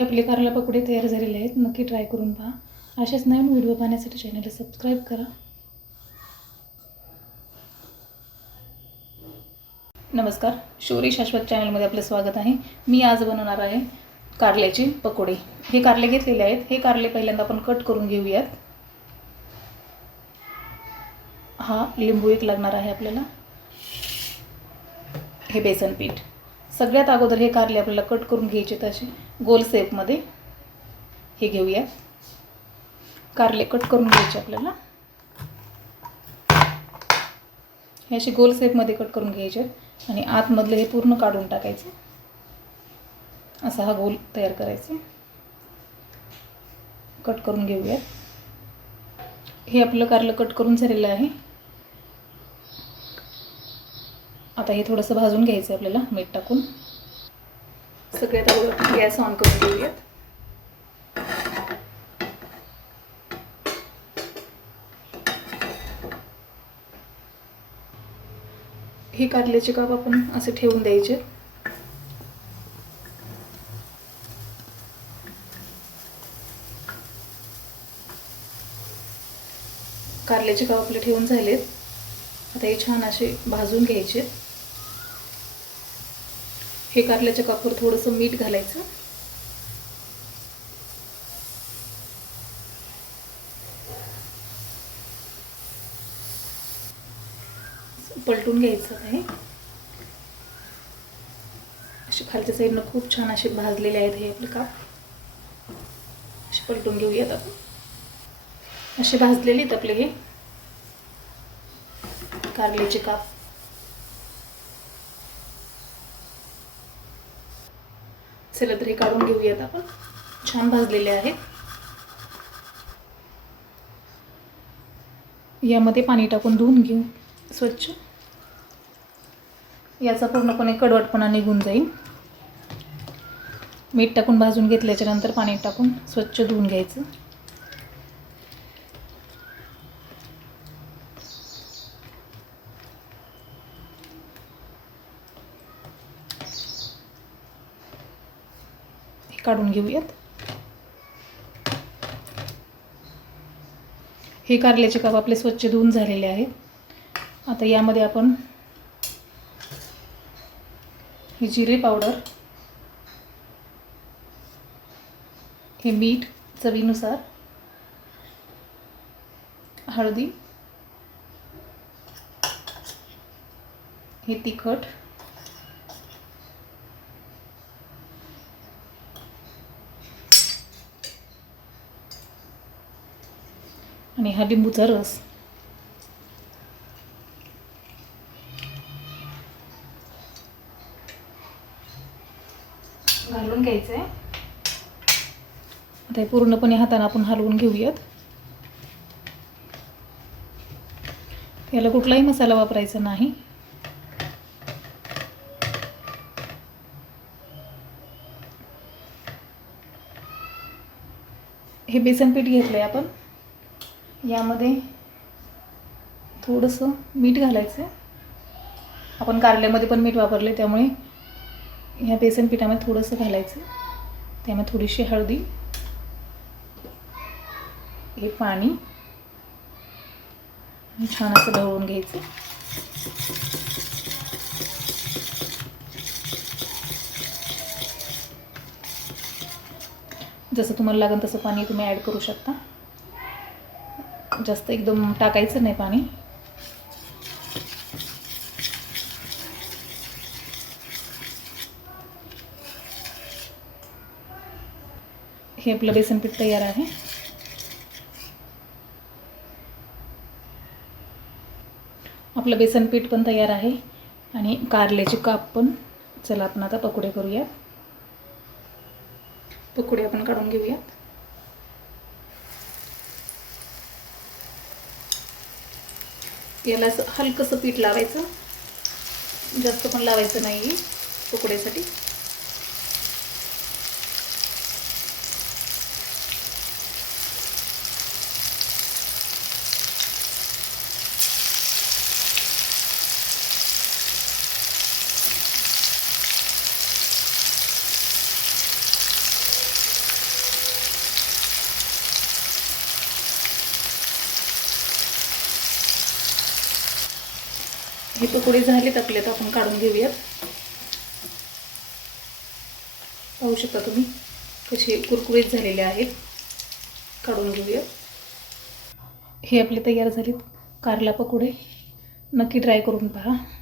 आपले कारला पकोडे तयार झालेले आहेत नक्की ट्राय करून पहा. असेच नवीन व्हिडिओ पाहण्यासाठी चॅनलला सबस्क्राईब करा. नमस्कार शौरी शाश्वत चॅनलमध्ये आपलं स्वागत आहे. मी आज बनवणार आहे कारल्याचे पकोडे. हे कारले घेतलेले आहेत. हे कारले पहिल्यांदा आपण कट करून घेऊयात. हा लिंबू एक लागणार आहे आपल्याला. हे बेसन पीठ. सगळ्यात अगोदर हे कारले आपल्याला कट करून घ्यायचे तसे गोल शेपमध्ये हे घेऊया. कारले कट करून घ्यायचे आपल्याला. हे असे गोल शेपमध्ये कट करून घ्यायचे आणि आतमधलं हे पूर्ण काढून टाकायचं. असा हा गोल तयार करायचा. कट करून घेऊया. हे आपलं कारलं कट करून झालेलं आहे. आता हे थोडंसं भाजून घ्यायचं आपल्याला मीठ टाकून. सगळे आता गॅस ऑन करून घेऊयात. हे कारल्याचे काप आपण असे ठेवून द्यायचे. कारल्याचे काप आपले ठेवून झालेत. आता हे छान असे भाजून घ्यायचे. हे कारल्याच्या कापवर थोडंसं मीठ घालायचं. पलटून घ्यायचं आहे. असे खालच्या साईडनं खूप छान असे भाजलेले आहेत हे आपले काप. असे पलटून घेऊयात आपण. असे भाजलेले आहेत आपले हे. कारल्याचे काप. चला तर हे काढून घेऊयात आपण. छान भाजलेले आहेत. यामध्ये पाणी टाकून धुवून घेऊ स्वच्छ. याचा पूर्णपणे कडवटपणा निघून जाईल. मीठ टाकून भाजून घेतल्याच्या नंतर पाणी टाकून स्वच्छ धुवून घ्यायचं. काढून घेऊयात. हे कारल्याचे काप आपले स्वच्छ धुवून झालेले आहेत. आता यामध्ये आपण ही जिरे पावडर हे मीठ चवीनुसार हळदी हे तिखट आणि हा लिंबूचा रस. घालून घ्यायचं आहे आता हे पूर्णपणे हाताने आपण हलवून घेऊयात. याला कुठलाही मसाला वापरायचा नाही. हे बेसन पीठ घेतलं आहे आपण. यामध्ये थोडंसं मीठ घालायचं आहे आपण कारल्यामध्ये पण मीठ वापरले त्यामुळे ह्या बेसन पिठामध्ये थोडंसं घालायचं त्यामध्ये थोडीशी हळदी हे पाणी आणि छान असं ढवळून घ्यायचं. जसं तुम्हाला लागेल तसं पाणी तुम्ही ॲड करू शकता. जास्त एकदम टाकायचं नाही पाणी. हे आपलं बेसन पीठ तयार आहे. आपलं बेसन पीठ पण तयार आहे आणि कारल्याचे काप पण. चला आपण आता पकोडे करूयात. पकोडे आपण काढून घेऊयात. याला असं हलकंसं पीठ लावायचं. जास्त पण लावायचं नाही तुकड्यासाठी. हे पकोडे झालेत आपले तर आपण काढून घेऊयात. पाहू शकता तुम्ही कसे कुरकुरीत झालेले आहेत. काढून घेऊयात. हे आपले तयार झालेत कारला पकोडे. नक्की ट्राय करून पहा.